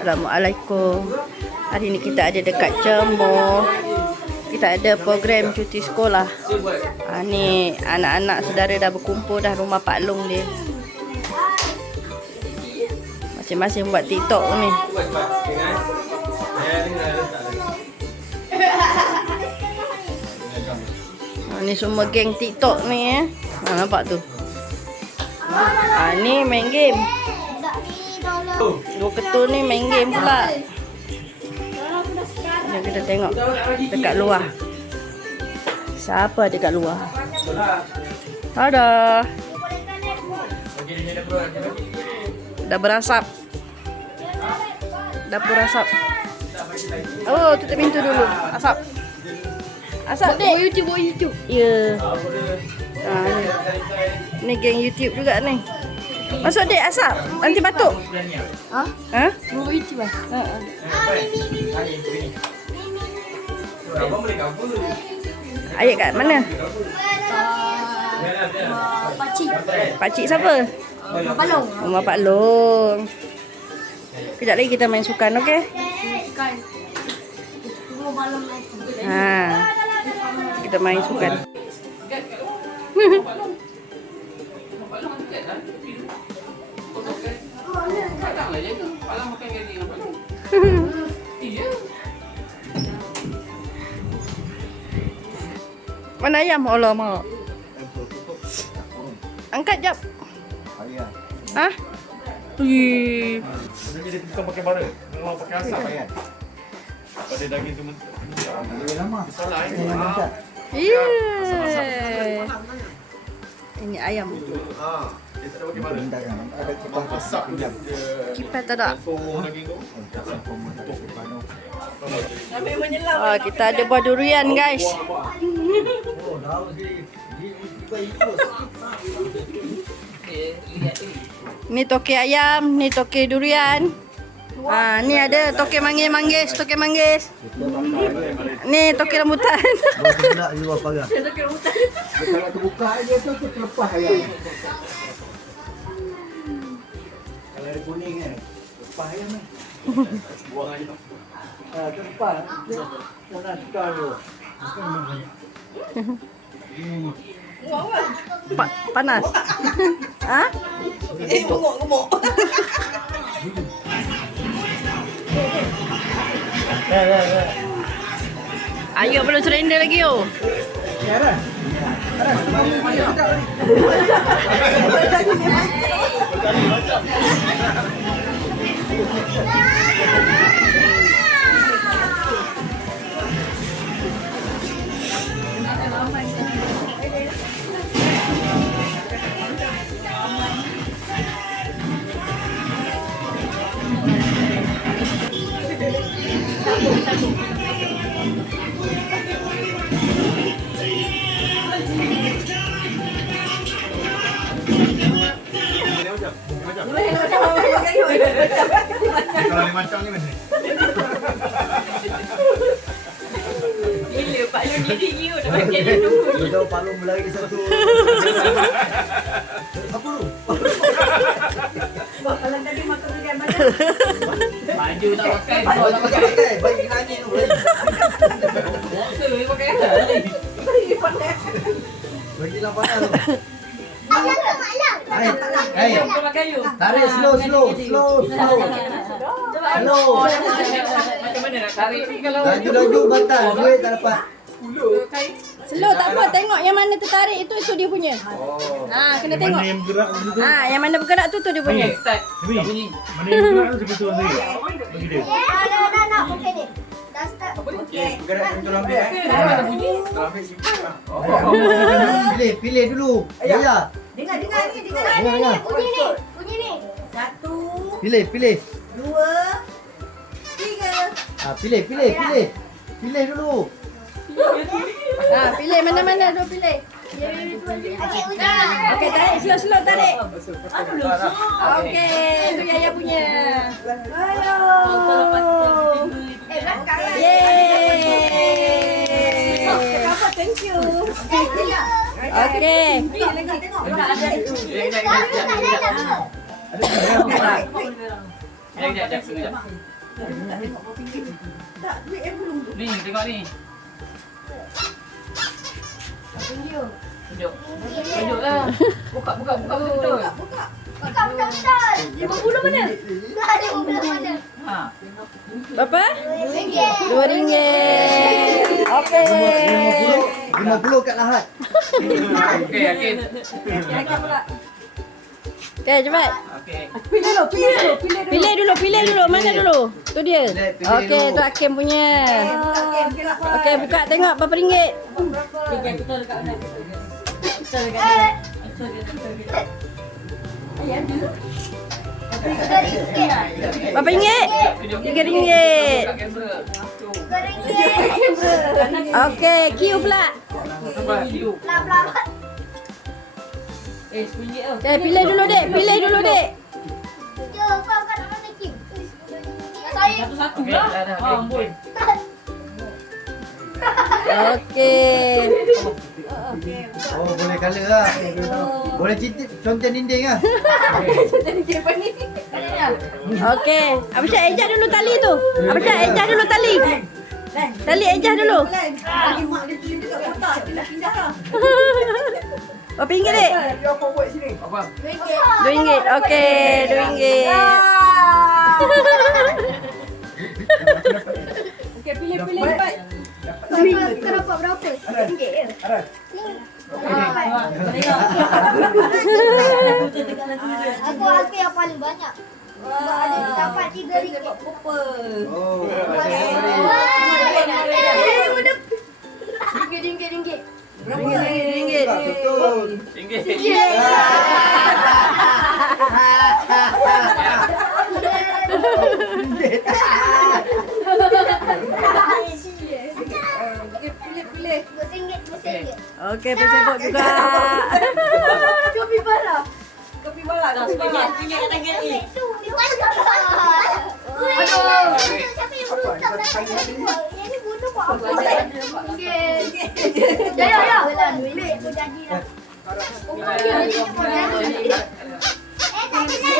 Assalamualaikum. Hari ni kita ada dekat Cemoh. Kita ada program cuti sekolah. Ni anak-anak saudara dah berkumpul dah rumah Pak Long dia. Masing-masing buat TikTok ni. Ni semua geng TikTok ni nampak tu. Ni main game. Dua ketul ni main game pula. Jom kita tengok dekat luar. Siapa ada dekat luar? Ada. Dah berasap. Dapur asap. Oh, tutup pintu dulu. Asap. Asap dek. Buat YouTube. Ya. Ni geng YouTube juga ni. Masuk dek asap. Nanti batuk. Ha? Ha? Buat YouTube ah. Ha. Ayat kat mana? Pakcik siapa? Pak Long. Rumah Pak Long. Kejap lagi kita main sukan, okey? Sukan. Kita main sukan. Mana ayam? Allah mak. Angkat jap. Ha? Ui. Jadi dia bukan pakai bara. Memang pakai asap kan. Pada daging tu lama. Salah ini. Ini ayam. Dia tak ada pakai bara. Ada kipas asap dia. Kipas tak ada. Daging tu. Kita ada buah durian guys. Ni toke ayam, ni toke durian. Ni ada toke manggis, toke manggis. Ni toke rambutan. Nak di luar pagar. Toke rambutan. Kalau terbuka aja tu terlepas ayam. Kalau ada kuning kan, lepas ayam ni. Buang aja. Terlepas. Jangan tukar tu. Panas. Ha? Gemuk. Ayo belum surrender lagi yo. Kalau ni macam ni mana? Gila Pak Long jadi you nak bagi dia dulu. Kita Pak Long lagi satu. Apa tu? Kalau tadi makan durian mana? Baju tak pakai. Bagi nani tu. Boxer pakai. Bagi lapangan tu. Tarik slow. Macam mana nak tarik ni kalau Laju batal, duit tak dapat. Slow tak apa, tengok yang mana tertarik itu dia punya. Kena tengok. Mana yang bergerak macam tu? Yang mana bergerak tu dia punya. start. Ni. Mana yang bergerak tu betul sendiri. Bagi dia. Nak pakai ni. Dah start. Okey. Bergerak contoh ambil. Ada bunyi. Ambil simpan lah. Pilih dulu. Ya. Dengar ni. Dengar. Bunyi ni. 1, Pilih. 2, 3. Pilih dulu. Pilih mana-mana tu pilih. Okey, udah. Okey, tarik slow tarik. Okey, tu Yaya punya. Ayo. Belakang lah. Yeay. Thank you. Okey. Tengok. Sekejap. Tak, duit belum. Ni, tengok ni. Tunjuk. Tunjuklah. Buka betul. Buka. Bukan betul-betul. 50 mana? Ada 50 mana? Ha. Berapa? RM2. RM2. Okey. 50 kat lahat. Okey, yakin. Okey, cepat. Okey. Pilih dulu. Mana dulu? Tu dia. Pilih Okey, dulu. tu Hakim punya. Okey, buka tengok berapa ringgit. Berapa ringgit? RM3. Kat kamera. Okey, Q pula. Nampak? You. Okey, pilih dulu, Dek. Satu-satu lah. Ha, amboi. Okey. Oh, boleh colour lah. Boleh citip contoh dinding lah. Okey. Abang Syah ejah dulu tali tu. Abang Syah ejah dulu tali. Tali ejah dulu. Bagi mak dia pilih dekat kotak. Dia nak pindah lah. Berapa ringgit, Dek? Apa? RM2. Okey, RM2. Okey, pilih cepat. Kita dapat berapa? RM1 je. Aku yang paling banyak. Ada dapat RM3. Oh. Ringgit. RM2. Betul. Ringgit. Pilih. RM1. Okey, bersebut juga. Kopi bala. Ini bunuh kok apa? Dia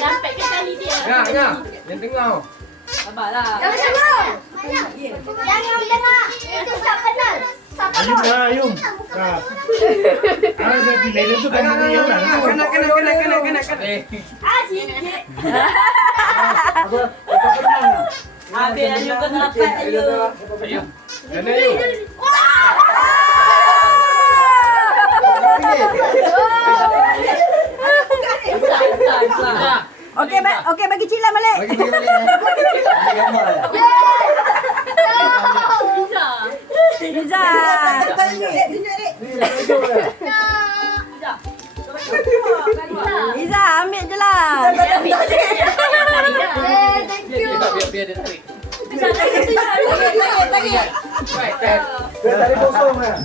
dapat ke tali dia. Ya. Yang tengah. Sabarlah. Jangan dengar. Itu tak kenal. Ayum lah, Ayum. Nah. Ada pilih dia tu kan dia lah. Habis Ayub kau tak dapat Ayub. Ayo. Mana you? Okey, bagi Cik Lam balik. Bagi balik. Bagi gambar. Liza. Liza, ambil je lah. Biar dia tarik. Tarik. Dia tadi kosong lah.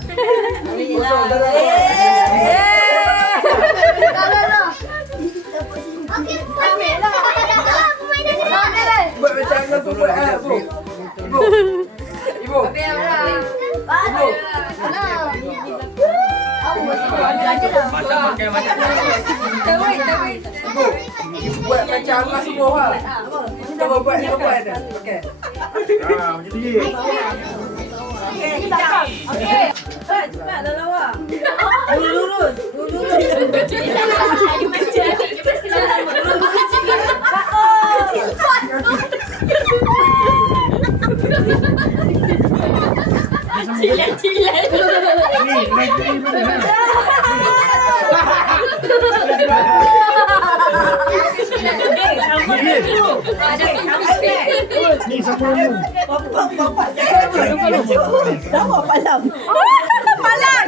Buat macam aku buat lah, Bu. Ibu. Macam pakai macam. Ibu. Buat macam Allah semua lah. Kita buat ada. Okey. Ah, macam tu je. Okey. Cepat dah lawa. Lurus. Ayub macam ni. Dia mesti lama. Cilat. Ni, naik ni betul kan? Ni sama Ayum. Sama Palang. Palang.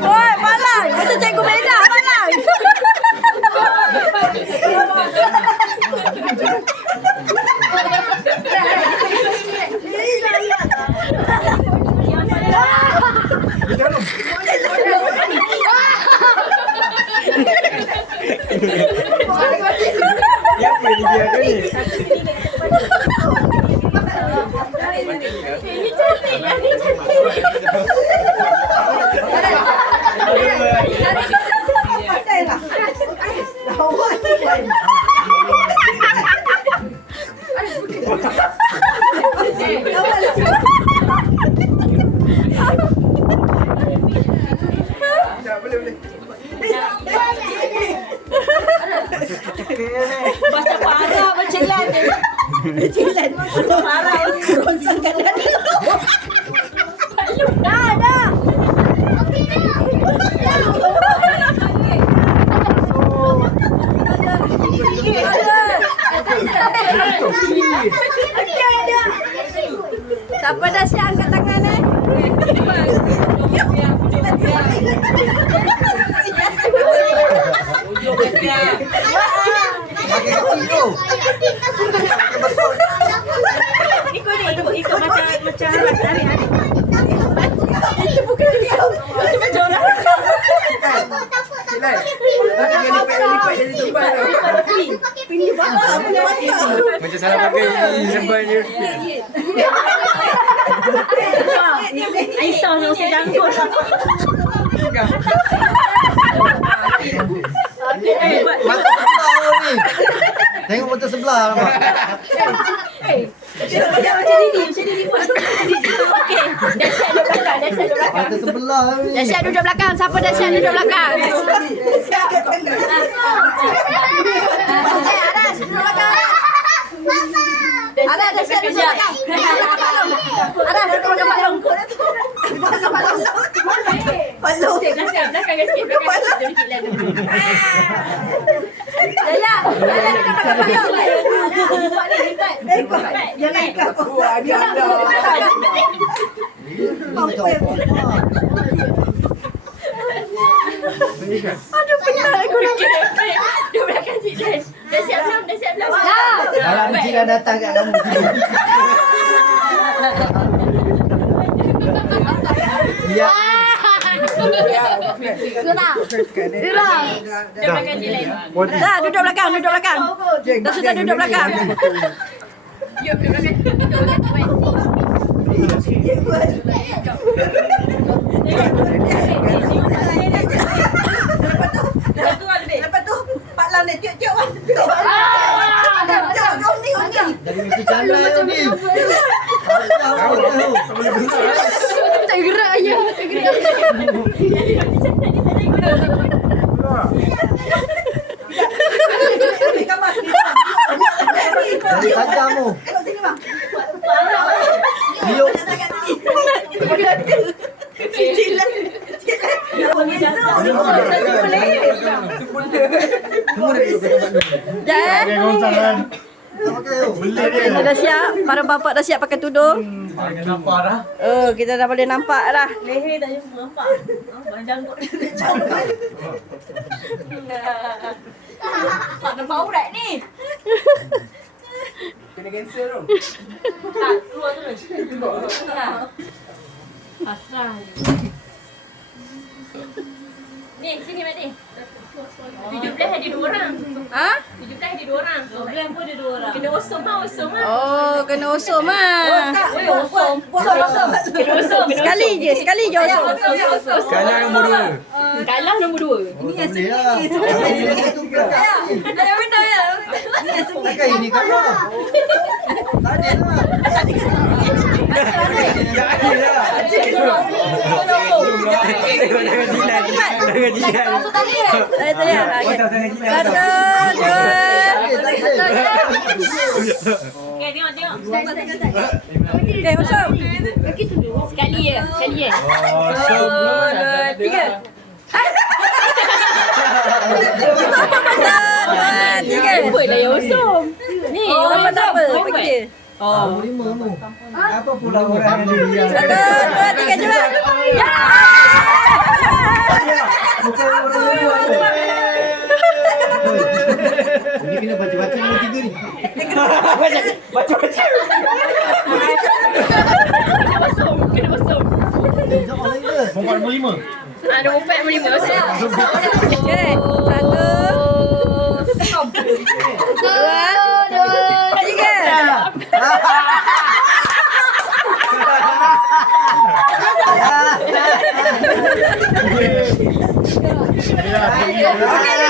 Oi, Palang. Macam cikgu beda Palang. Siapa ni dia ni? Ini cantik lah. Ini cantik. Macam parah macam lan. Macam lan. Parah ronsan kanan. Dah. Siapa dah siap angkat tangan Pakai kecil tu. Ikut macam hari-hari. Itu bukan dia. Itu macam orang. Silai. Nanti lipat jadi sembah tu. Macam salah pakai sembah je. Aisyah nak usah janggut. Mata sebelah ni. Tengok mata sebelah nampak. Macam ni. Okey. Dah siap duduk belakang. Mata sebelah ni. Dah siap duduk belakang. Siapa dah siap duduk belakang? Ada dah siap duduk belakang. Ada duduk belakang. Dah siap belakang sikit. Duduk lah dulu. Jalan duduk belakang. Jangan ikut. Wah, dia ada. Aduh penat aku nak. Duduk belakang Cik Lan. Dah siap belum? Kalau Encik dah datang kat kamu. Ya. Dah belakang Cik Lan. Dah duduk belakang. Dah sudah duduk belakang. Yuk, duduk belakang. Duduk belakang. Lepas tu, Pak Lan dia tiup-tiup. Dari itu jalan ni. Tak gerak aja. Dari tajam tu. Liuk. Pakai gongsan kan. Kita dah siap. Para bapak dah siap pakai tudung. Nampak dah. Kita dah boleh nampak dah. Leher tak jumpa nampak. Bandang kot. Tak nampak urat ni. Kena cancel tu. Tak, keluar terus. Pasrah. Ni, sini Mak Din. 17 ada 2 orang. Ha? 17 ada 2 orang. 12 pun ada 2 orang. Kena osum lah. Oh, kena usum ah. Osum. Kena osum. Sekali je usum. Kalah nombor 2. Kalah nombor 2. Ini yang sini. Itu belakang ni. Ada benda ya. Pakai ini kalau. Tak ada lah. Okay, tengok. Okay, usum. Sekali je. Oh, sebelum 3. 3. Apa lah yang osum? Ni, Tak apa. Bagi dia. Oh, 5 tu. Apa pula orang yang dia? 1, 2, 3 juga. Bukan orang ni kena baca-baca nombor 3 ni. Kena osum. Jom orang ni ke? Nombor 5. Ada 45 osum. Okay. 1, 2, 3.